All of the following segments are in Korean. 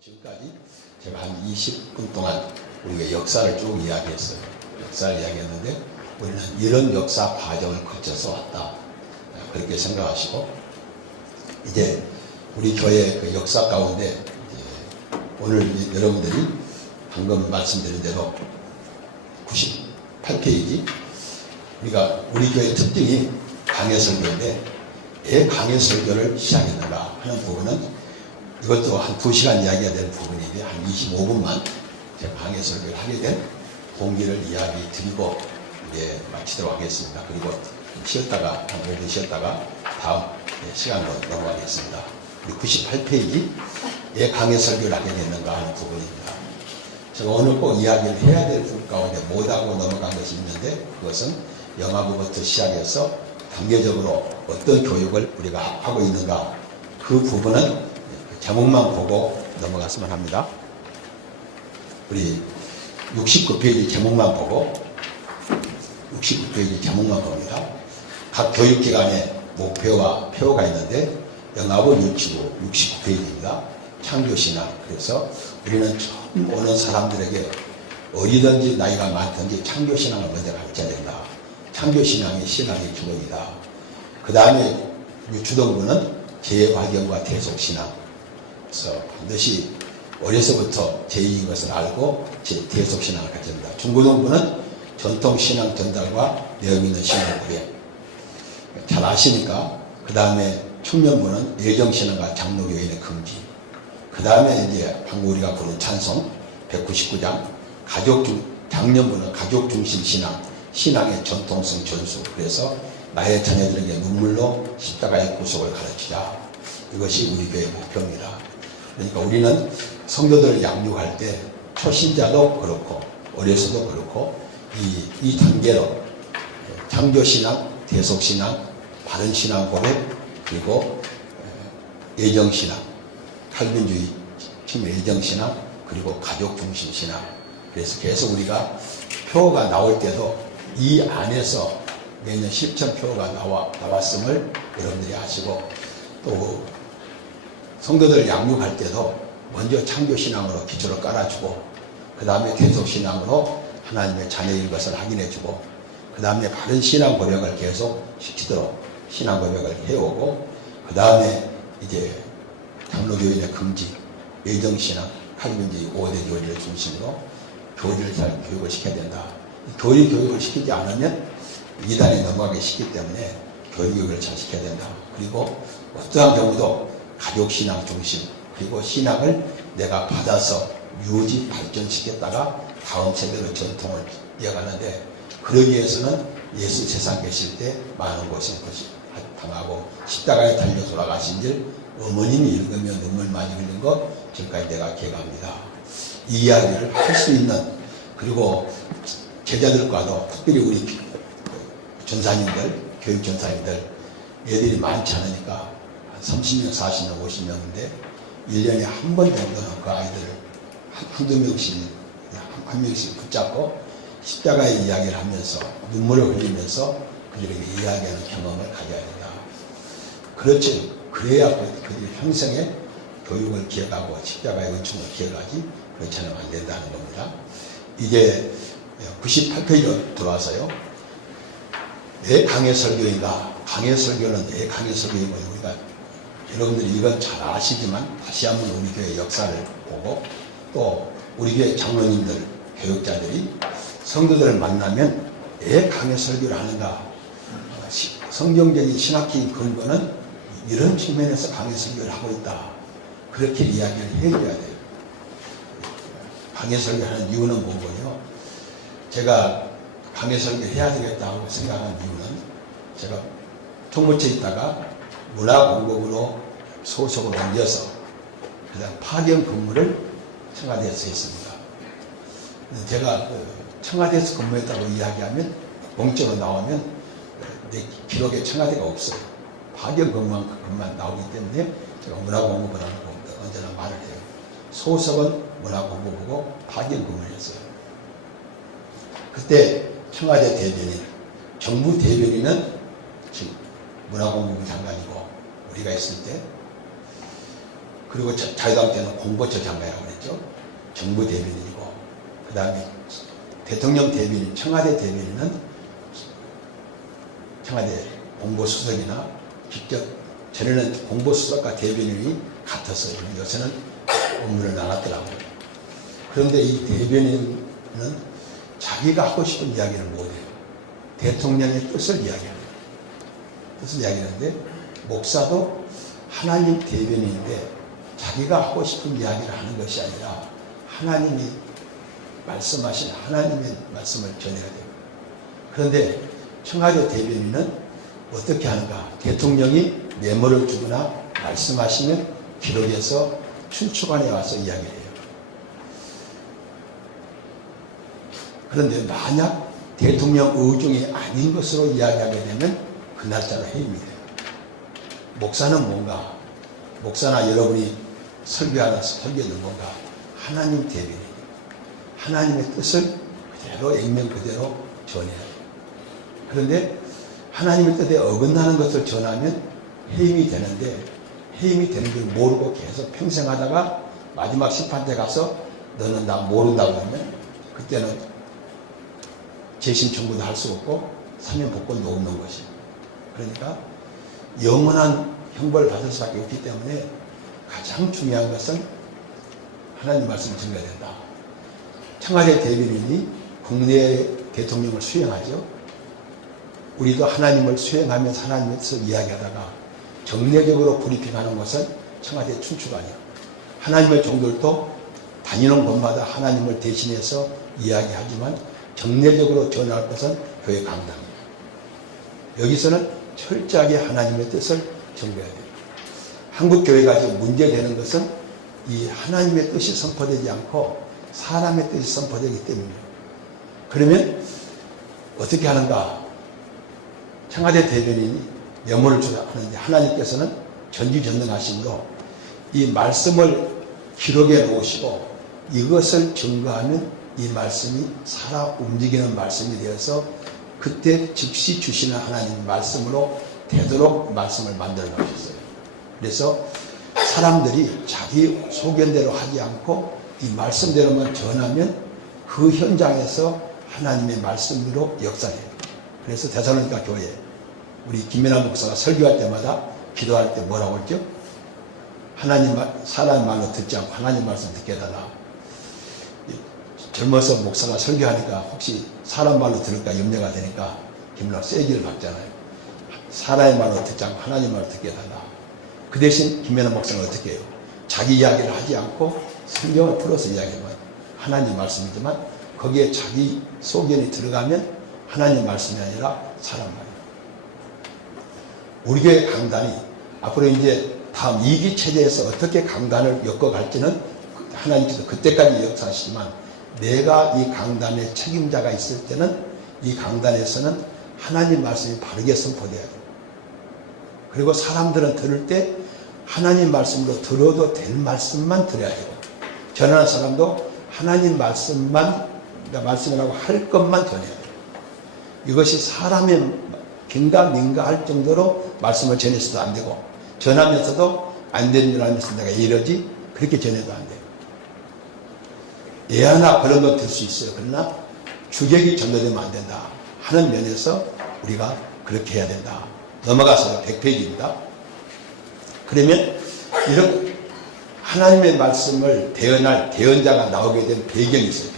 지금까지 제가 한 20분 동안 우리가 역사를 쭉 이야기했어요. 역사를 이야기했는데 우리는 이런 역사 과정을 거쳐서 왔다. 그렇게 생각하시고 이제 우리 교회 그 역사 가운데 오늘 여러분들이 방금 말씀드린 대로 98페이지 우리가 우리 교회 특징이 강해설교인데 왜 강해설교를 시작했는가 하는 부분은 이것도 한 2시간 이야기가 되는 부분인데 한 25분만 제가 강해설교를 하게 된 동기를 이야기 드리고 이제 마치도록 하겠습니다. 그리고 쉬었다가 한 5분 쉬었다가 다음 시간으로 넘어가겠습니다. 우리 98페이지 왜 강해설교를 하게 됐는가 하는 부분입니다. 제가 오늘 꼭 이야기를 해야 될 부분 가운데 못하고 넘어간 것이 있는데 그것은 영화부부터 시작해서 단계적으로 어떤 교육을 우리가 하고 있는가 그 부분은 제목만 보고 넘어갔으면 합니다. 우리 69페이지 제목만 보고 69페이지 제목만 봅니다. 각 교육기관의 목표와 표가 있는데 영화부 유치부 69페이지입니다. 창조신앙. 그래서 우리는 처음 오는 사람들에게 어리든지 나이가 많든지 창조신앙을 먼저 가르쳐야 된다. 창조신앙이 신앙의 기본이다. 그 다음에 유초등부는 재화경과 대속신앙. 그래서 반드시 어려서부터 제2인 것을 알고 대속신앙을 가져야 된다. 중고등부는 전통신앙 전달과 내용 있는 신앙 고백. 잘 아시니까 그 다음에 청년부는 예정신앙과 장로교인의 금지. 그 다음에 이제 방금 우리가 부른 찬송 199장 장년부는 가족중심 신앙, 신앙의 전통성 전수. 그래서 나의 자녀들에게 눈물로 십자가의 구속을 가르치자. 이것이 우리 교회의 목표입니다. 그러니까 우리는 성도들을 양육할 때 초신자도 그렇고 어려서도 그렇고 이 단계로 창조신앙, 대속신앙, 바른신앙 고백 그리고 예정신앙, 칼빈주의 측면 예정신앙 그리고 가족중심신앙. 그래서 계속 우리가 표가 나올 때도 이 안에서 매년 실천표가 나왔음을 여러분들이 아시고 또 성도들 양육할 때도 먼저 창조신앙으로 기초를 깔아주고 그 다음에 대속신앙으로 하나님의 자녀인 것을 확인해주고 그 다음에 바른 신앙 고백을 계속 시키도록 신앙 고백을 해오고 그 다음에 이제 장로교인의 금지, 예정신앙, 칼빈주의 5대 교리를 중심으로 교리를 잘 교육을 시켜야 된다. 교리 교육을 시키지 않으면 이단에 넘어가기 쉽기 때문에 교육을 잘 시켜야 된다. 그리고 어떠한 경우도 가족신앙 중심 그리고 신앙을 내가 받아서 유지 발전시켰다가 다음 세대로 전통을 이어가는데 그러기 위해서는 예수 세상 계실 때 많은 고생 당하고 십자가에 달려 돌아가신 줄 어머님이 읽으며 눈물 많이 흘린 것 지금까지 내가 기억합니다. 이 이야기를 할 수 있는 그리고 제자들과도 특별히 우리 전사님들 교육 전사님들 애들이 많지 않으니까 30명, 40명, 50명인데 1년에 한 번 정도는 그 아이들을 한두 명씩 한 명씩 붙잡고 십자가의 이야기를 하면서 눈물을 흘리면서 그들에게 이야기하는 경험을 가져야 된다. 그렇지. 그래야 그들이 평생에 교육을 기억하고 십자가의 은총을 기억하지 그렇지 않으면 안 된다는 겁니다. 이제 98페이지로 들어와서요. 왜 강해설교인가? 강해설교는 왜 강해설교인가? 우리가 여러분들이 이건 잘 아시지만 다시 한번 우리 교회 역사를 보고 또 우리 교회 장로님들, 교육자들이 성도들을 만나면 왜 강해설교를 하는가? 성경적인 신학적인 근거는 이런 측면에서 강해설교를 하고 있다. 그렇게 이야기를 해줘야 돼요. 강해설교를 하는 이유는 뭐고요? 제가 강해설교 해야 되겠다고 생각한 이유는 제가 총무처에 있다가 문화공급으로 소속을 옮겨서 그다음 파견 근무를 청와대에서 했습니다. 제가 청와대에서 근무했다고 이야기하면 공적으로 나오면 내 기록에 청와대가 없어요. 파견 근무만 나오기 때문에 제가 문화공급을 하는 겁니다. 언제나 말을 해요. 소속은 문화공급이고 파견 근무를 했어요. 그때 청와대 대변인, 정부 대변인은 지금 문화공급부 장관이고 우리가 있을 때 그리고 자유당 때는 공보처 장관이라고 그랬죠. 정부 대변인이고, 그 다음에 대통령 대변인, 청와대 대변인은 청와대 공보수석이나 직접, 전에는 공보수석과 대변인이 같았어요. 요새는 업무를 나눴더라고요. 그런데 이 대변인은 자기가 하고 싶은 이야기를 못해요. 대통령의 뜻을 이야기합니다. 뜻을 이야기하는데, 목사도 하나님 대변인인데 자기가 하고 싶은 이야기를 하는 것이 아니라 하나님이 말씀하신 하나님의 말씀을 전해야 돼요. 그런데 청와대 대변인은 어떻게 하는가? 대통령이 메모를 주거나 말씀하시면 기록해서 춘추관에 와서 이야기를 해요. 그런데 만약 대통령 의중이 아닌 것으로 이야기하게 되면 그 날짜로 해임이 돼요. 목사는 뭔가? 목사나 여러분이 설교하는 설교는 뭔가? 하나님 대변인, 하나님의 뜻을 그대로 액면 그대로 전해야 돼요. 그런데 하나님의 뜻에 어긋나는 것을 전하면 해임이 되는데, 해임이 되는 걸 모르고 계속 평생 하다가 마지막 심판대 가서 너는 나 모른다고 하면 그때는 재심 청구도 할 수 없고 사면 복권도 없는 것이에요. 그러니까 영원한 형벌을 받을 수밖에 없기 때문에 가장 중요한 것은 하나님 말씀을 전해야 된다. 청와대 대변인이 국내 대통령을 수행하죠. 우리도 하나님을 수행하면서 하나님의 뜻을 이야기하다가 정례적으로 브리핑하는 것은 청와대 춘추관이에요. 하나님의 종들도 다니는 곳마다 하나님을 대신해서 이야기하지만 정례적으로 전할 것은 교회 강당이에요. 여기서는 철저하게 하나님의 뜻을 전해야 돼요. 한국 교회가 지금 문제되는 것은 이 하나님의 뜻이 선포되지 않고 사람의 뜻이 선포되기 때문이에요. 그러면 어떻게 하는가? 청와대 대변인이 메모를 하는데 하나님께서는 전지전능하심으로 이 말씀을 기록해 놓으시고 이것을 증거하면 이 말씀이 살아 움직이는 말씀이 되어서 그때 즉시 주시는 하나님 말씀으로 되도록 말씀을 만들어 놓으셨어요. 그래서 사람들이 자기 소견대로 하지 않고 이 말씀대로만 전하면 그 현장에서 하나님의 말씀으로 역사해요. 그래서 데살로니가 교회 우리 김민아 목사가 설교할 때마다 기도할 때 뭐라고 했죠? 하나님 사람 말로 듣지 않고 하나님 말씀 듣게 해달라. 젊어서 목사가 설교하니까 혹시 사람 말로 들을까 염려가 되니까 김민아 세기를 받잖아요. 사람의 말로 듣지 않고 하나님 말로 듣게 해달라. 그 대신 김민아 목사는 어떻게 해요? 자기 이야기를 하지 않고 성경을 풀어서 이야기하면 하나님 말씀이지만 거기에 자기 소견이 들어가면 하나님 말씀이 아니라 사람 말이에요. 우리 교회 강단이 앞으로 이제 다음 2기 체제에서 어떻게 강단을 엮어갈지는 하나님께서 그때까지 역사하시지만 내가 이 강단의 책임자가 있을 때는 이 강단에서는 하나님 말씀이 바르게 선포돼야 돼요. 그리고 사람들은 들을 때 하나님 말씀으로 들어도 될 말씀만 들어야 돼요. 전하는 사람도 하나님 말씀만, 그러니까 말씀이라고 할 것만 전해야 돼요. 이것이 사람의 긴가민가 할 정도로 말씀을 전해서도 안 되고 전하면서도 안 되는 줄 알면서 내가 이러지 그렇게 전해도 안 돼요. 예하나 그런 건 들 수 있어요. 그러나 주객이 전도되면 안 된다 하는 면에서 우리가 그렇게 해야 된다. 넘어가서 100페이지입니다. 그러면 이런 하나님의 말씀을 대언할 대언자가 나오게 된 배경이 있어요.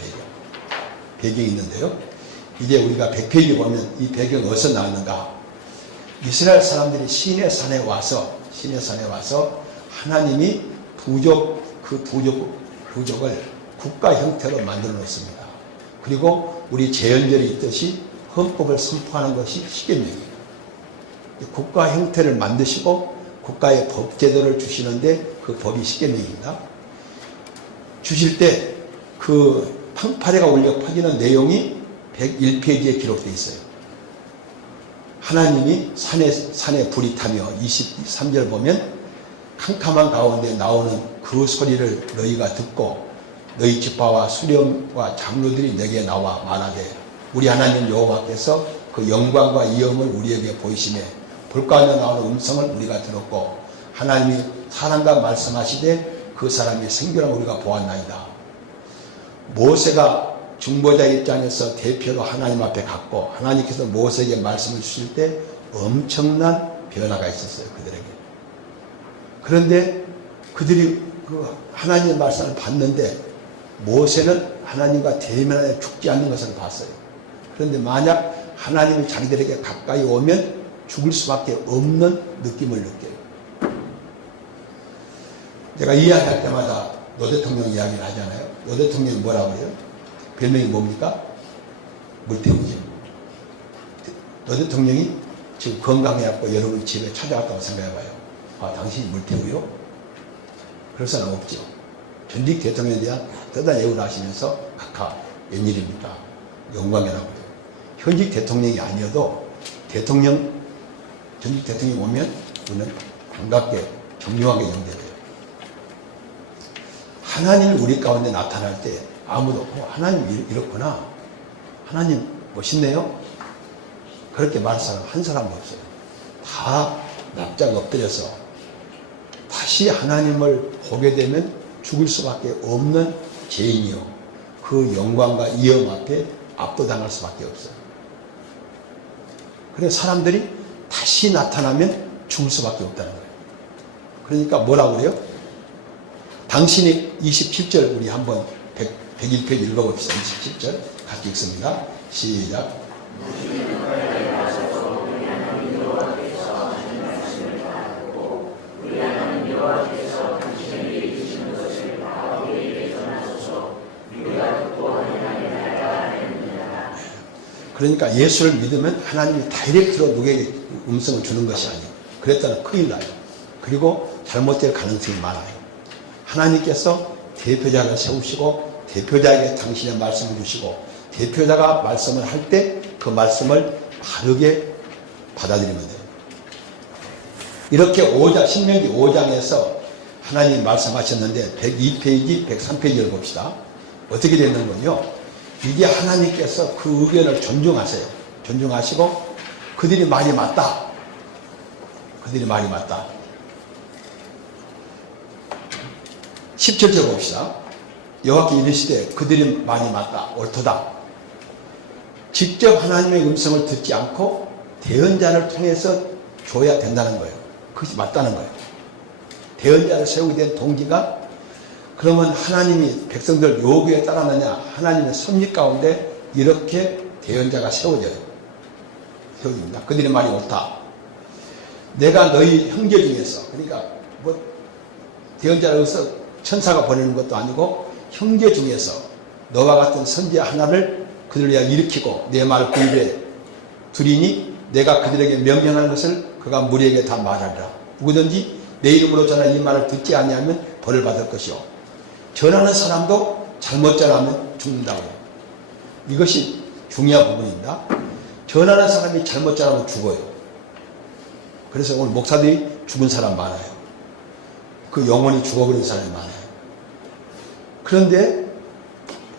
배경이 있는데요. 이제 우리가 100페이지 보면 이 배경이 어디서 나왔는가? 이스라엘 사람들이 시내산에 와서 하나님이 부족을 국가 형태로 만들어 놓습니다. 그리고 우리 제헌절이 있듯이 헌법을 선포하는 것이 십계명이에요. 국가 형태를 만드시고 국가의 법 제도를 주시는데 그 법이 십계명입니다. 주실 때 그 판파레가 울려 퍼지는 내용이 101페이지에 기록되어 있어요. 하나님이 산에 불이 타며 23절 보면 캄캄한 가운데 나오는 그 소리를 너희가 듣고 너희 지파와 수령과 장로들이 내게 나와 말하되 우리 하나님 여호와께서 그 영광과 위엄을 우리에게 보이시매 불 가운데 나오는 음성을 우리가 들었고 하나님이 사람과 말씀하시되 그 사람이 생존함을 우리가 보았나이다. 모세가 중보자 입장에서 대표로 하나님 앞에 갔고 하나님께서 모세에게 말씀을 주실 때 엄청난 변화가 있었어요. 그들에게. 그런데 그들이 그 하나님의 말씀을 받는데 모세는 하나님과 대면하여 죽지 않는 것을 봤어요. 그런데 만약 하나님이 자기들에게 가까이 오면 죽을 수밖에 없는 느낌을 느껴요. 제가 이야기할 때마다 노 대통령 이야기를 하잖아요. 노 대통령이 뭐라고 해요? 별명이 뭡니까? 물태우죠. 노 대통령이 지금 건강해갖고 여러분 집에 찾아왔다고 생각해봐요. 아, 당신이 물태우요? 그럴 사람 없죠. 전직 대통령에 대한 뜨단 예우를 하시면서 각하 웬일입니까? 영광이라고 해요. 현직 대통령이 아니어도 전직 대통령이 오면 우리는 반갑게 격려하게 연결해요. 하나님이 우리 가운데 나타날 때 아무도 하나님 이렇구나. 하나님 멋있네요. 그렇게 말할 사람 한 사람도 없어요. 다 납작 엎드려서 다시 하나님을 보게 되면 죽을 수밖에 없는 죄인이요. 그 영광과 위엄 앞에 압도당할 수밖에 없어요. 그래서 사람들이 다시 나타나면 죽을 수밖에 없다는 거예요. 그러니까 뭐라고 그래요? 당신이 27절 우리 한번 101페이지 읽어봅시다. 27절 같이 읽습니다. 시작. 그러니까 예수를 믿으면 하나님이 다이렉트로 누구에게 음성을 주는 것이 아니에요. 그랬다면 큰일 나요. 그리고 잘못될 가능성이 많아요. 하나님께서 대표자를 세우시고 대표자에게 당신의 말씀을 주시고 대표자가 말씀을 할 때 그 말씀을 바르게 받아들이면 돼요. 이렇게 신명기 5장에서 하나님이 말씀하셨는데 102페이지, 103페이지를 봅시다. 어떻게 되는군요. 이게 하나님께서 그 의견을 존중하세요. 존중하시고 그들이 말이 맞다. 그들이 말이 맞다. 17절 봅시다. 여호와께 이르시되 그들이 말이 맞다. 옳도다. 직접 하나님의 음성을 듣지 않고 대언자를 통해서 줘야 된다는 거예요. 그것이 맞다는 거예요. 대언자를 세우게 된 동기가 그러면 하나님이 백성들 요구에 따르느냐? 하나님의 섭리 가운데 이렇게 대언자가 세워져요. 세워집니다. 그들의 말이 옳다. 내가 너희 형제 중에서, 그러니까 뭐 대언자로서 천사가 보내는 것도 아니고 형제 중에서 너와 같은 선지자 하나를 그들을 위하여 일으키고 내 말 그 입에 두리니 내가 그들에게 명령하는 것을 그가 무리에게 다 말하리라. 누구든지 내 이름으로 전한 이 말을 듣지 아니하면 벌을 받을 것이요. 전하는 사람도 잘못 전하면 죽는다고요. 이것이 중요한 부분입니다. 전하는 사람이 잘못 전하면 죽어요. 그래서 오늘 목사들이 죽은 사람 많아요. 그 영혼이 죽어버린 사람이 많아요. 그런데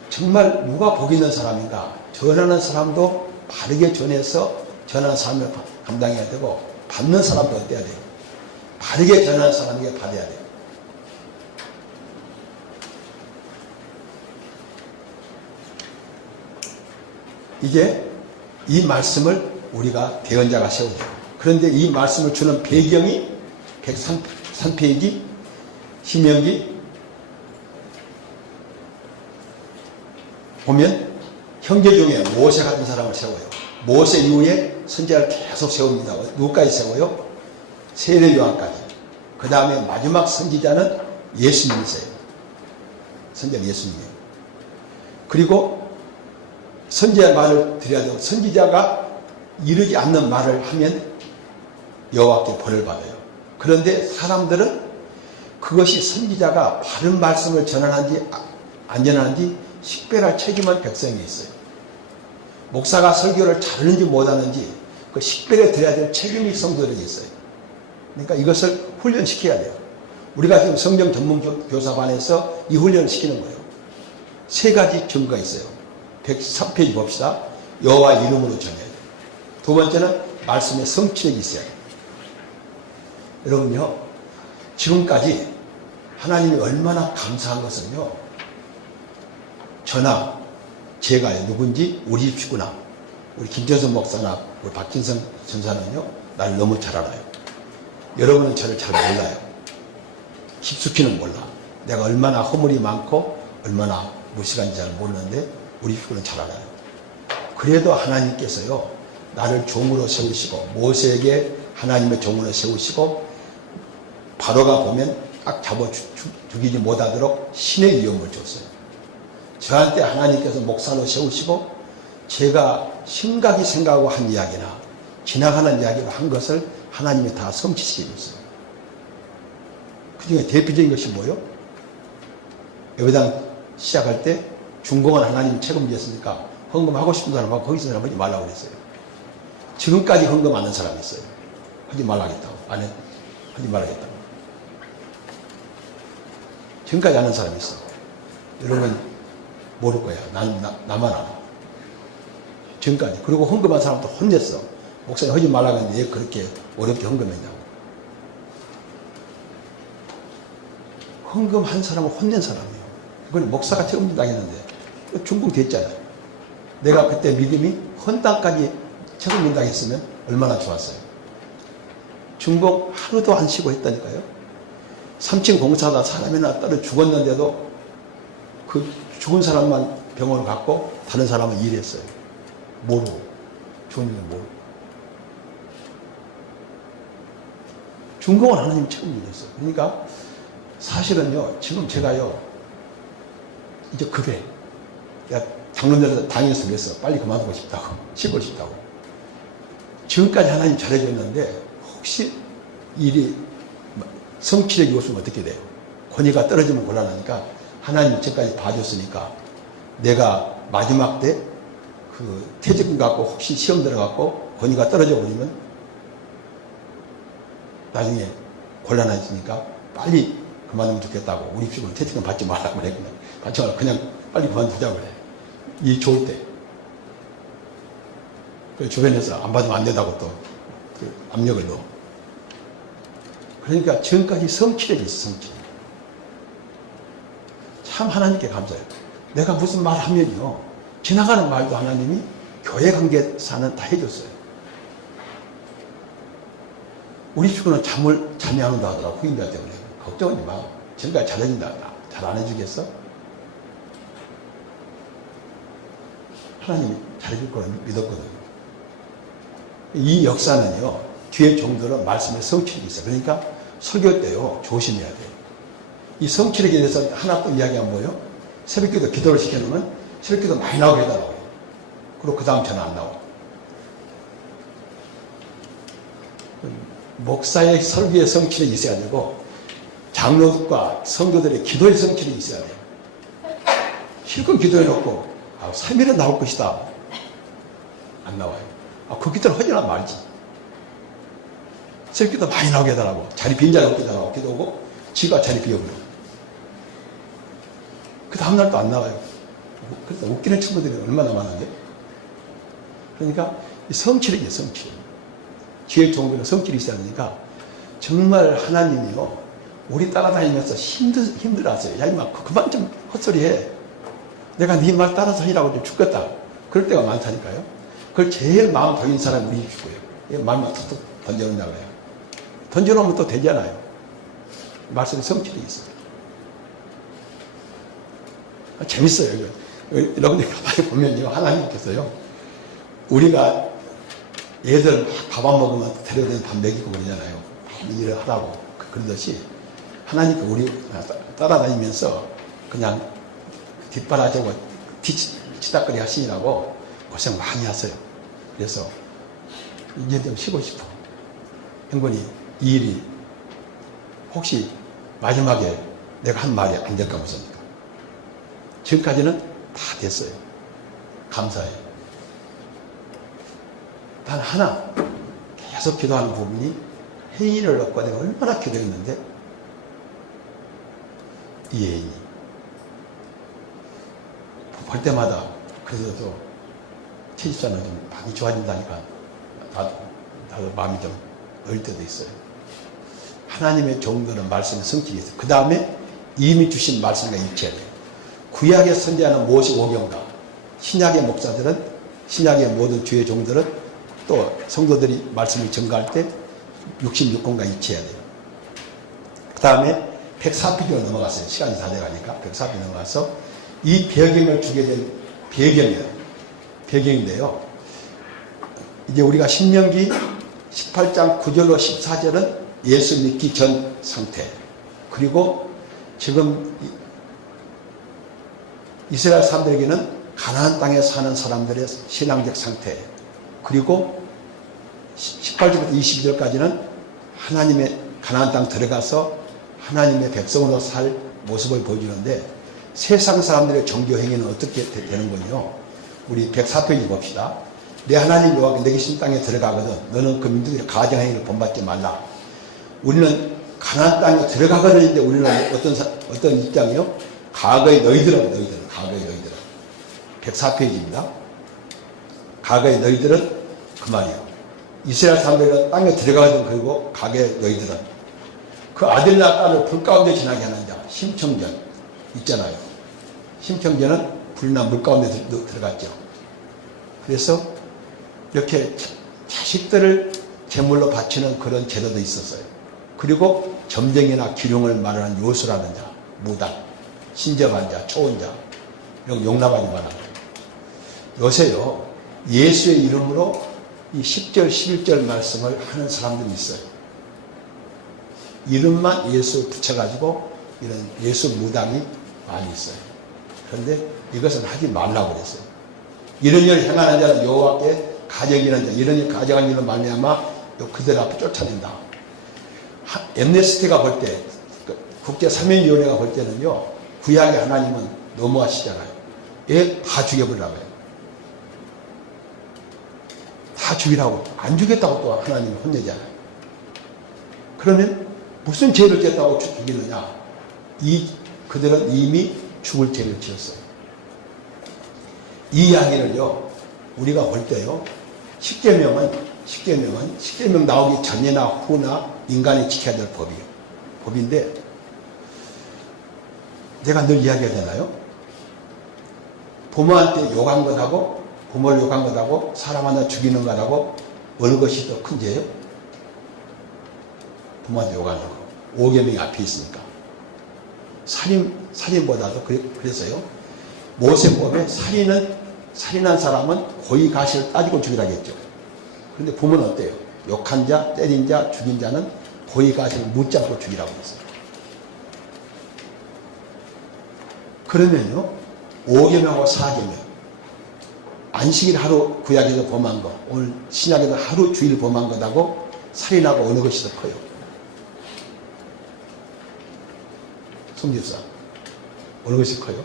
정말 누가 복 있는 사람인가? 전하는 사람도 바르게 전해서 전하는 사람을 감당해야 되고 받는 사람도 어때야 돼요? 바르게 전하는 사람에게 받아야 돼요. 이게 이 말씀을 우리가 대언자가 세우죠. 그런데 이 말씀을 주는 배경이 103페이지 신명기 보면 형제 중에 모세 같은 사람을 세워요. 모세 이후에 선지자를 계속 세웁니다. 누구까지 세워요? 세례 요한까지. 그 다음에 마지막 선지자는 예수님이세요. 선지자는 예수님이에요. 그리고 선지자의 말을 드려야 되고 선지자가 이르지 않는 말을 하면 여호와께 벌을 받아요. 그런데 사람들은 그것이 선지자가 바른 말씀을 전하는지 안 전하는지 식별할 책임은 백성에 있어요. 목사가 설교를 잘하는지 못하는지 그 식별해 드려야 될 책임이 성도들에게 있어요. 그러니까 이것을 훈련시켜야 돼요. 우리가 지금 성경 전문 교사반에서 이 훈련을 시키는 거예요. 세 가지 증거가 있어요. 103페이지 봅시다. 여호와 이름으로 전해야 돼요. 두 번째는 말씀의 성취력이 있어야 돼요. 여러분요, 지금까지 하나님이 얼마나 감사한 것은요, 저나 제가 누군지 우리 집 식구나 우리 김재선 목사나 우리 박진성 전사는요 나를 너무 잘 알아요. 여러분은 저를 잘 몰라요. 깊숙이는 몰라. 내가 얼마나 허물이 많고 얼마나 무식한지 잘 모르는데 우리 식구는 잘 알아요. 그래도 하나님께서요 나를 종으로 세우시고, 모세에게 하나님의 종으로 세우시고, 바로가 보면 딱 잡아 죽이지 못하도록 신의 위엄을 줬어요. 저한테 하나님께서 목사로 세우시고, 제가 심각히 생각하고 한 이야기나 지나가는 이야기를 한 것을 하나님이 다 성취시켜 줬어요. 그 중에 대표적인 것이 뭐예요? 예배당 시작할 때 중공은 하나님이 책임졌으니까 헌금하고 싶은 사람하고 거기 있는 사람 하지 말라고 그랬어요. 지금까지 헌금 안 한 사람이 있어요. 하지 말라겠다고. 하지 말라겠다고. 지금까지 안 한 사람이 있어. 여러분 모를 거야. 나만 알아. 지금까지. 그리고 헌금한 사람도 혼냈어. 목사님 하지 말라고 했는데 왜 그렇게 어렵게 헌금했냐고. 헌금한 사람은 혼낸 사람이에요. 그건 목사가 책임진다고 했는데 중공됐잖아요. 내가 그때 믿음이 헌당까지 책임진다고 했으면 얼마나 좋았어요. 중공 하루도 안 쉬고 했다니까요. 3층 공사하다 사람이 하나 따로 죽었는데도 그 죽은 사람만 병원을 갔고 다른 사람은 일했어요. 모르고. 죽은 일은 모르고. 중공은 하나님 책임지겠어요. 그러니까 사실은요, 지금 제가요, 이제 급해. 내가 당론대로 당에서 그랬어. 빨리 그만두고 싶다고. 쉬고 싶다고. 지금까지 하나님 잘해줬는데, 혹시 일이 성취력이 없으면 어떻게 돼요? 권위가 떨어지면 곤란하니까, 하나님 지금까지 봐줬으니까, 내가 마지막 때, 퇴직금 갖고 혹시 시험 들어갖고 권위가 떨어져 버리면, 나중에 곤란해지니까, 빨리 그만두면 좋겠다고. 우리 집은 퇴직금 받지 말라고 그래. 받지 말라고. 그냥 빨리 그만두자고 그래. 이 좋을 때. 그 주변에서 안 받으면 안 된다고 또 그 압력을 넣어. 그러니까 지금까지 성취력이 있어, 성취력. 참 하나님께 감사해요. 내가 무슨 말 하면요, 지나가는 말도 하나님이 교회 관계사는 다 해줬어요. 우리 친구는 잠이 안 온다 하더라고, 후임자한테 그래. 걱정하지 마. 지금까지 잘해준다. 잘 안 해주겠어? 하나님이 잘해줄 거라 믿었거든요. 이 역사는요, 뒤에 종들은 말씀에 성취력이 있어요. 그러니까 설교 때요, 조심해야 돼요. 이 성취력에 대해서 하나 또 이야기하면 뭐예요? 새벽기도 기도를 시켜놓으면 새벽기도 많이 나오게 해달라고 해요. 그리고 그 다음 저는 안 나오고. 목사의 설교의 성취력이 있어야 되고, 장로들과 성도들의 기도의 성취력이 있어야 돼요. 실컷 기도해놓고, 3일은 나올 것이다. 안 나와요. 그 기도를 하지나 말지. 새벽기도 많이 나오게 해달라고. 자리 빈 자리 없게 해달라고 기도하고, 지가 자리 비워버려. 그 다음날도 안 나와요. 그래서 웃기는 친구들이 얼마나 많은데. 그러니까 이 성취력이에요, 성취력. 지혜 종교는 성질이 있어야 되니까, 정말 하나님이요, 우리 따라다니면서 힘들어하세요. 야, 임마, 그만 좀 헛소리해. 내가 네 말 따라서 하라고 좀 죽겠다. 그럴 때가 많다니까요. 그걸 제일 마음 돌린 사람이 우리 죽고요. 말만 툭툭 던져놓는다고 해요. 던져놓으면 또 되잖아요. 말씀에 성질이 있어요. 재밌어요. 여러분들 가만히 보면요, 하나님께서요, 우리가 얘들 밥 안 먹으면 데려다니 밥 먹이고 그러잖아요. 일을 하라고. 그러듯이 하나님께 우리 따라다니면서 그냥 뒷바라지고 치닥거리 하시느라고 고생 많이 하세요. 그래서 이제 좀 쉬고 싶어. 형군이 이 일이 혹시 마지막에 내가 한 말이 안 될까 무섭니까? 지금까지는 다 됐어요. 감사해요. 단 하나 계속 기도하는 부분이, 혜인을 얻고 내가 얼마나 기도했는데, 이 혜인이 볼 때마다 그래도 채집사는 좀 많이 좋아진다니까 나도 마음이 좀 어릴 때도 있어요. 하나님의 종들은 말씀에 성취가 있어요. 그 다음에 이미 주신 말씀과 일치해야 돼요. 구약의 선지자는 모세 오경다. 신약의 목사들은, 신약의 모든 주의 종들은 또 성도들이 말씀을 전가할 때 66권과 일치해야 돼요. 그 다음에 104페이지로 넘어갔어요. 시간이 다 돼가니까 104페이지 넘어가서 이 배경을 주게 된 배경이에요. 배경인데요. 이제 우리가 신명기 18장 9절로 14절은 예수 믿기 전 상태. 그리고 지금 이스라엘 사람들에게는 가나안 땅에 사는 사람들의 신앙적 상태. 그리고 18절부터 22절까지는 하나님의 가나안 땅 들어가서 하나님의 백성으로 살 모습을 보여주는데 세상 사람들의 종교 행위는 어떻게 되는군요. 우리 104페이지 봅시다. 내 하나님 여호와가 내게 신 땅에 들어가거든 너는 그 민족의 가정행위를 본받지 말라. 우리는 가나안 땅에 들어가거든 했는데 우리는 어떤 입장이요? 과거의 너희들은 104페이지입니다. 과거의 너희들은 그 말이에요. 이스라엘 사람들은 땅에 들어가거든. 그리고 과거의 너희들은 그 아들이나 딸을 불 가운데 지나게 하는 자 심청전 있잖아요. 심청전은 불이나 물 가운데 들어갔죠. 그래서 이렇게 자식들을 제물로 바치는 그런 제도도 있었어요. 그리고 점쟁이나 기룡을 말하는 요술하는 자, 무당, 신접한 자, 초혼자, 이런 용납하지 말아요. 요새요, 예수의 이름으로 이 10절, 11절 말씀을 하는 사람들이 있어요. 이름만 예수 붙여가지고 이런 예수 무당이 많이 있어요. 그런데 이것은 하지 말라고 그랬어요. 이런 일을 행하는 자는 여호와께 가정이라는 자, 이런 일 가정한 일로 말미암아 그들 앞에 쫓아낸다. 엠네스티가 볼 때, 국제사면위원회가 볼 때는요, 구약의 하나님은 너무하시잖아요. 얘 다 죽여버리라고 해요. 다 죽이라고. 안 죽였다고 또 하나님이 혼내잖아요. 그러면 무슨 죄를 졌다고 죽이느냐? 그들은 이미 죽을 죄를 지었어요. 이 이야기를요, 우리가 볼 때요, 십계명은 나오기 전이나 후나 인간이 지켜야 될 법이에요. 법인데, 내가 늘 이야기하잖아요. 부모한테 욕한 것하고, 부모를 욕한 것하고, 사람 하나 죽이는 것하고, 어느 것이 더 큰 죄예요? 부모한테 욕하는 거. 5계명이 앞에 있으니까. 살인보다도, 그래서요. 모세법에 살인한 사람은 고의 가시를 따지고 죽이라고 했죠. 그런데 부모는 어때요? 욕한 자, 때린 자, 죽인 자는 고의 가시를 묻잡고 죽이라고 했어요. 그러면요, 5계명하고 4계명. 안식일 하루 구약에서 범한 거, 오늘 신약에서 하루 주일 범한 것하고 살인하고 어느 것이 더 커요? 송집사. 어느 것이 커요?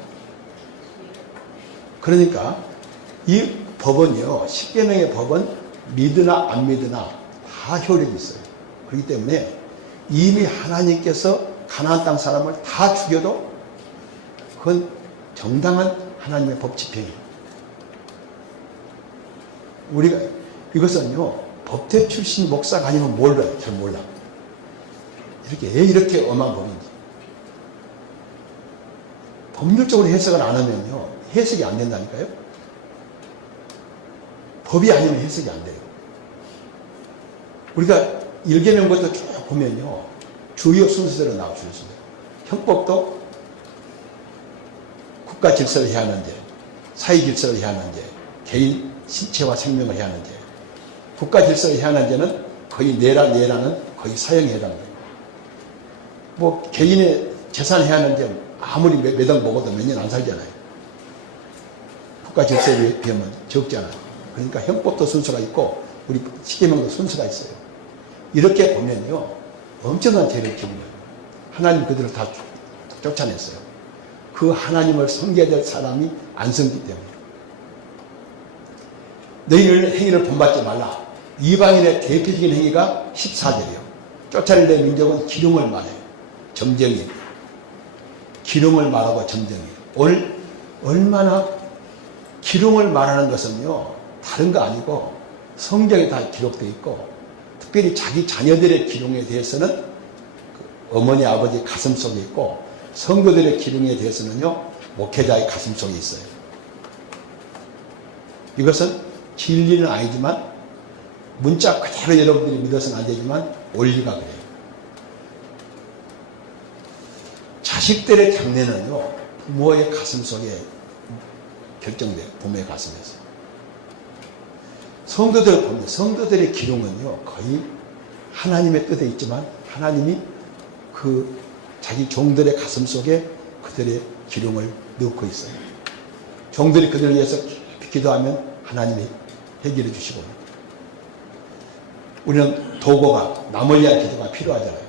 그러니까 이 법은요, 10계명의 법은 믿으나 안 믿으나 다 효력이 있어요. 그렇기 때문에 이미 하나님께서 가나안 땅 사람을 다 죽여도 그건 정당한 하나님의 법 집행이에요. 우리가 이것은요, 법대 출신 목사가 아니면 몰라요. 잘 몰라. 왜 이렇게 엄한 법인지. 법률적으로 해석을 안 하면요, 해석이 안 된다니까요. 법이 아니면 해석이 안 돼요. 우리가 1계명부터 쭉 보면요, 주요 순서대로 나와, 주요 순서. 형법도 국가 질서를 해하는 죄, 사회 질서를 해하는 죄, 개인 신체와 생명을 해하는 죄. 국가 질서를 해하는 죄는 거의 내라는 거의 사형에 해당돼요. 뭐 개인의 재산을 해하는 죄 아무리 몇 억 먹어도 몇 년 안 살잖아요. 국가 질서에 비하면 적잖아요. 그러니까 형법도 순서가 있고 우리 십계명도 순서가 있어요. 이렇게 보면요, 엄청난 죄를 지은 거예요. 하나님 그들을 다 쫓아냈어요. 그 하나님을 섬겨야 될 사람이 안 섬기 때문에. 너희는 행위를 본받지 말라. 이방인의 대표적인 행위가 14절이요. 쫓아낼 내 민족은 기름을 말해요. 점쟁이. 기름을 말하고 점쟁이. 오늘 얼마나 기름을 말하는 것은요, 다른 거 아니고 성경에 다 기록되어 있고, 특별히 자기 자녀들의 기름에 대해서는 어머니 아버지 가슴 속에 있고 성도들의 기능에 대해서는요 목회자의 가슴 속에 있어요. 이것은 진리는 아니지만 문자 그대로 여러분들이 믿어서는 안 되지만 원리가 그래요. 자식들의 장래는요 부모의 가슴 속에 결정돼요. 부모의 가슴에서. 성도들을 보면 성도들의 기능은요 거의 하나님의 뜻에 있지만 하나님이 그 자기 종들의 가슴 속에 그들의 기능을 넣고 있어요. 종들이 그들을 위해서 기도하면 하나님이 해결해 주시고, 우리는 도고가 남을 위한 기도가 필요하잖아요.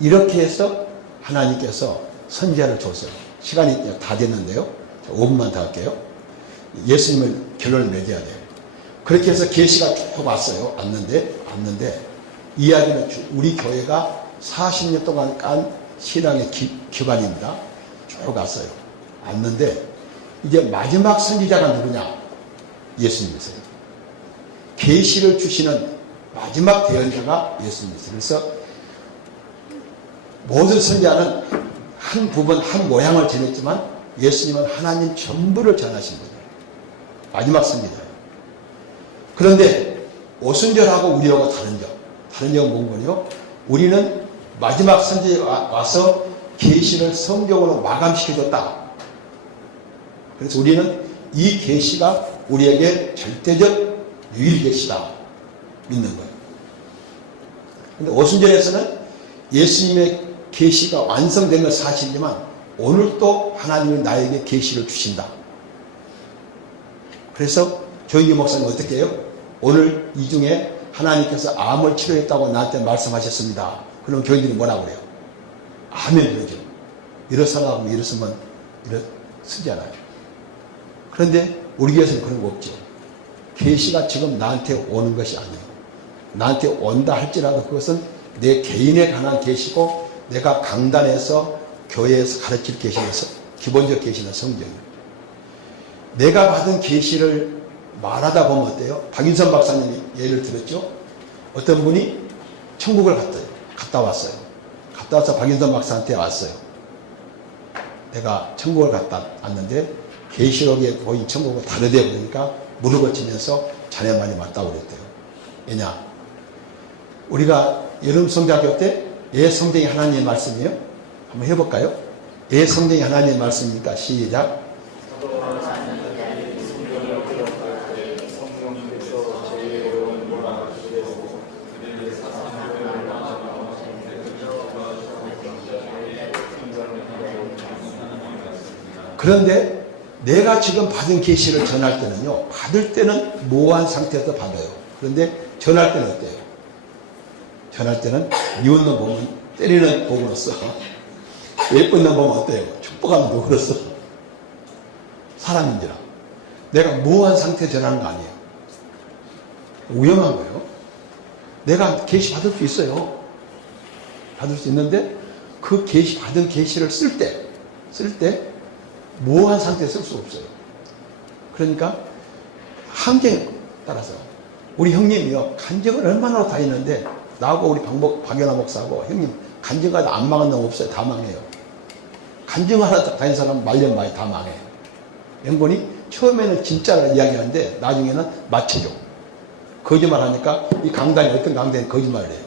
이렇게 해서 하나님께서 선지자를 줬어요. 시간이 다 됐는데요. 5분만 더 할게요. 예수님을 결론을 맺어야 돼요. 그렇게 해서 계시가 쭉 왔어요. 왔는데 이야기는 우리 교회가 40년 동안 깐 신앙의 기반입니다. 쭉 왔어요. 왔는데 이제 마지막 선지자가 누구냐? 예수님이세요. 계시를 주시는 마지막 대언자가 예수님이세요. 그래서 모든 선지자는 한 부분, 한 모양을 지녔지만 예수님은 하나님 전부를 전하신 거예요. 마지막 선지자예요. 그런데 오순절하고 우리하고 다른 점은 뭔가요? 우리는 마지막 선지자가 와서 계시를 성경으로 마감시켜줬다. 그래서 우리는 이 계시가 우리에게 절대적 유일 계시다 믿는 거예요. 근데 오순절에서는 예수님의 계시가 완성된 건 사실이지만 오늘 또 하나님이 나에게 계시를 주신다. 그래서 조인기 목사님 어떻게 해요? 오늘 이 중에 하나님께서 암을 치료했다고 나한테 말씀하셨습니다. 그럼 교인들이 뭐라고 그래요? 아멘 그러죠. 일어서라고 일어서면 쓰잖아요. 그런데 우리 교회에서는 그런 거 없죠. 계시가 지금 나한테 오는 것이 아니에요. 나한테 온다 할지라도 그것은 내 개인에 관한 계시고 내가 강단에서 교회에서 가르칠 계시에서 기본적 계시는 성경이에요. 내가 받은 계시를 말하다 보면 어때요? 박인선 박사님이 예를 들었죠. 어떤 분이 천국을 갔다 왔어요. 갔다 와서 박인선 박사한테 왔어요. 내가 천국을 갔다 왔는데 계시록에 보인 천국과 다르대 보니까 무릎을 치면서 자네만이 맞다고 그랬대요. 왜냐? 우리가 여름 성장교 때 예 성경이 하나님의 말씀이에요? 한번 해볼까요? 예 성경이 하나님의 말씀이니까 시작. 그런데 내가 지금 받은 계시를 전할 때는요, 받을 때는 모호한 상태에서 받아요. 그런데 전할 때는 어때요? 전할 때는 미운 놈 보면 때리는 복으로써, 예쁜 놈 보면 어때요? 축복하는 복으로써. 사람인지라. 내가 모호한 상태에 전하는 거 아니에요. 위험한 거예요. 내가 계시 받을 수 있어요. 받을 수 있는데 그 받은 계시를 쓸 때 모호한 상태에 쓸 수 없어요. 그러니까 한계에 따라서 우리 형님이요 간증을 얼마나 다 했는데 나하고 우리 박연아 목사하고 형님 간증하다 안 망한 놈 없어요. 다 망해요. 간증하다 다닌 사람 말년 많이 다 망해요. 연본이 처음에는 진짜를 이야기하는데 나중에는 맞춰줘. 거짓말 하니까 이 강단이 어떤 강단이 거짓말을 해요.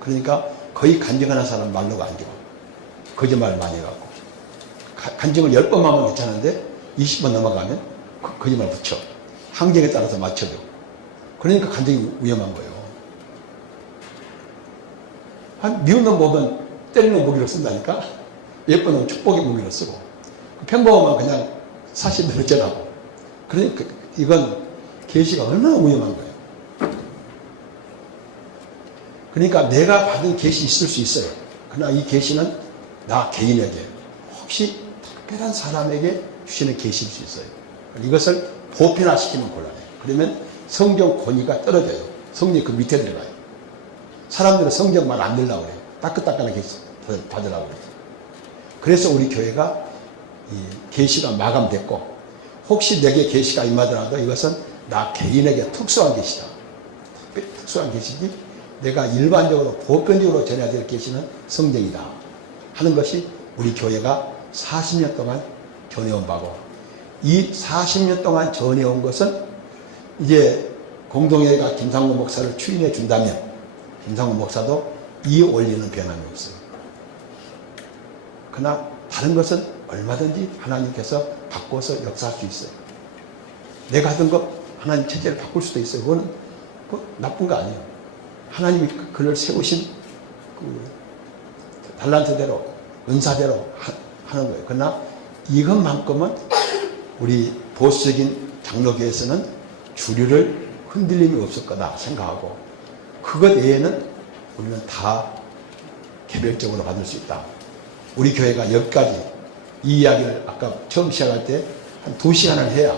그러니까 거의 간증하는 사람 말로가 안 좋아. 거짓말을 많이 해갖고 간증을 10번만 하면 괜찮은데 20번 넘어가면 거짓말 붙여. 환경에 따라서 맞춰줘. 그러니까 간증이 위험한 거예요. 한 미운 놈 보면 때리는 무기로 쓴다니까. 예쁜 놈 축복의 무기로 쓰고 평범하면 그냥 사실대로 전하고. 그러니까 이건 계시가 얼마나 위험한 거예요. 그러니까 내가 받은 계시 있을 수 있어요. 그러나 이 계시는 나 개인에게 혹시 특별한 사람에게 주시는 계시일 수 있어요. 이것을 보편화시키면 곤란해요. 그러면 성경 권위가 떨어져요. 성경이 그 밑에 들어가요. 사람들은 성경 말 안 들으려고 그래요. 따끈따끈하게 받으려고 그래요. 그래서 우리 교회가 이 계시가 마감됐고 혹시 내게 계시가 임하더라도 이것은 나 개인에게 특수한 계시다. 특수한 계시지 내가 일반적으로 보편적으로 전해야 될 계시는 성경이다 하는 것이 우리 교회가 40년 동안 전해온 바고, 이 40년 동안 전해온 것은 이제 공동회가 김상구 목사를 추인해 준다면 김상구 목사도 이 원리는 변함이 없어요. 그러나 다른 것은 얼마든지 하나님께서 바꿔서 역사할 수 있어요. 내가 하던 것 하나님 체제를 바꿀 수도 있어요. 그건 나쁜 거 아니에요. 하나님이 그를 세우신 그 달란트대로 은사대로 하는 거예요. 그러나 이것만큼은 우리 보수적인 장로교에서는 주류를 흔들림이 없을 거다 생각하고, 그것 외에는 우리는 다 개별적으로 받을 수 있다. 우리 교회가 여기까지 이 이야기를 아까 처음 시작할 때 한 2시간을 해야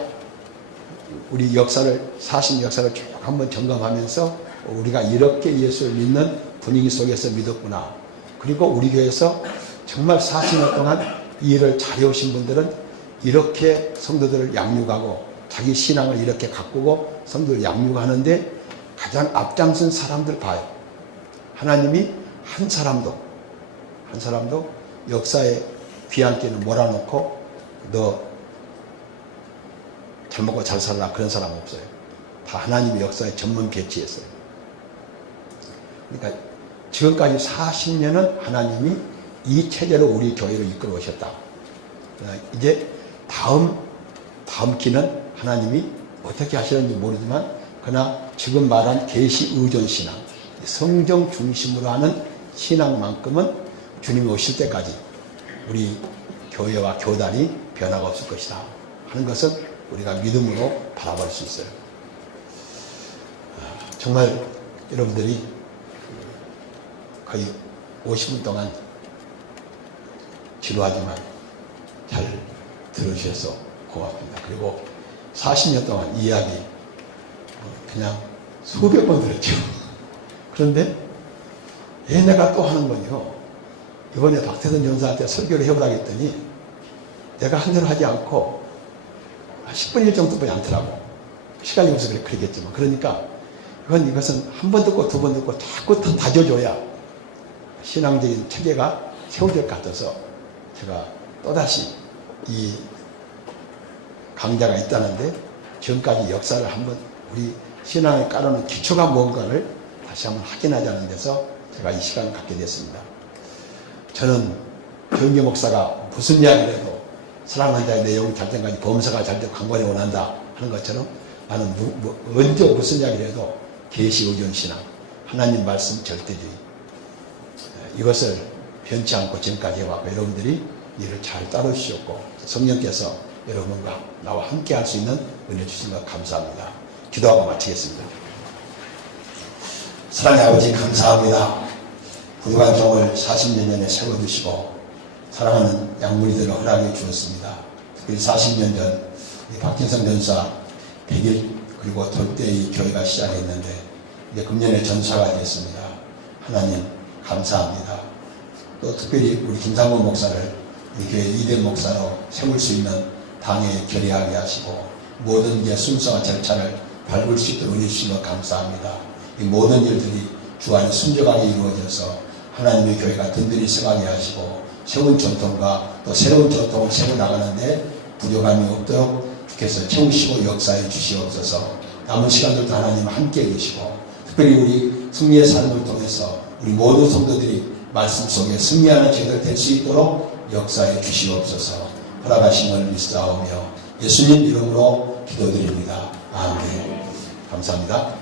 우리 역사를, 40 역사를 쭉 한번 점검하면서 우리가 이렇게 예수를 믿는 분위기 속에서 믿었구나. 그리고 우리 교회에서 정말 40년 동안 이 일을 잘해오신 분들은 이렇게 성도들을 양육하고 자기 신앙을 이렇게 가꾸고 성도를 양육하는데 가장 앞장선 사람들 봐요. 하나님이 한 사람도 역사에 귀한끼는 몰아놓고 너 잘 먹고 잘 살아라 그런 사람 없어요. 다 하나님의 역사에 전문 배치했어요. 그러니까 지금까지 40년은 하나님이 이 체제로 우리 교회를 이끌어 오셨다. 이제 다음 기는 하나님이 어떻게 하시는지 모르지만, 그러나 지금 말한 계시 의존 신앙, 성경 중심으로 하는 신앙만큼은 주님이 오실 때까지 우리 교회와 교단이 변화가 없을 것이다 하는 것은 우리가 믿음으로 바라볼 수 있어요. 정말 여러분들이 거의 50분 동안 지루하지만 잘 들어주셔서 고맙습니다. 그리고 40년 동안 이 이야기 그냥 수백 번 들었죠. 그런데 왜 내가 또 하는 거요? 이번에 박태선 전사한테 설교를 해보라고 했더니 내가 한 대로 하지 않고 10분 1 정도밖에 않더라고. 시간이 없어서 그러겠지만. 그러니까 이것은 한 번 듣고 두 번 듣고 자꾸 다져줘야 신앙적인 체계가 세워질 것 같아서 제가 또다시 이 강좌가 있다는데 지금까지 역사를 한번 우리 신앙에 깔아놓은 기초가 뭔가를 다시 한번 확인하자는 데서 제가 이 시간을 갖게 됐습니다. 저는 정규 목사가 무슨 이야기를 해도 사랑하는 자의 내용 잘 때까지 범사가 잘 되고 강권에 원한다 하는 것처럼 나는 언제 무슨 이야기를 해도 계시 의존 신앙, 하나님 말씀 절대주의, 이것을 변치 않고 지금까지 해왔고 여러분들이 이를 잘 따르시었고 성령께서 여러분과 나와 함께 할 수 있는 은혜 주신 것 감사합니다. 기도하고 마치겠습니다. 사랑의 아버지 감사합니다. 부족한 종을 40년 전에 세워주시고 사랑하는 양문이들을 허락해 주었습니다. 특별히 40년 전 박진성 전사 100일 그리고 돌대의 교회가 시작했는데 이제 금년에 전사가 됐습니다. 하나님 감사합니다. 또 특별히 우리 김상곤 목사를 우리 교회 2대 목사로 세울 수 있는 당에 결의하게 하시고 모든 게 순서와 절차를 밟을 수 있도록 해주신 것 감사합니다. 이 모든 일들이 주 안에 순종하게 이루어져서 하나님의 교회가 든든히 서가게 하시고 세운 전통과 또 새로운 전통을 세워나가는데 부족함이 없도록 주께서 채우시고 역사해 주시옵소서. 남은 시간들도 하나님 함께 해주시고 특별히 우리 승리의 삶을 통해서 우리 모든 성도들이 말씀 속에 승리하는 저희들 될 수 있도록 역사해 주시옵소서. 허락하심을 믿사오며 예수님 이름으로 기도드립니다. 아멘. 감사합니다.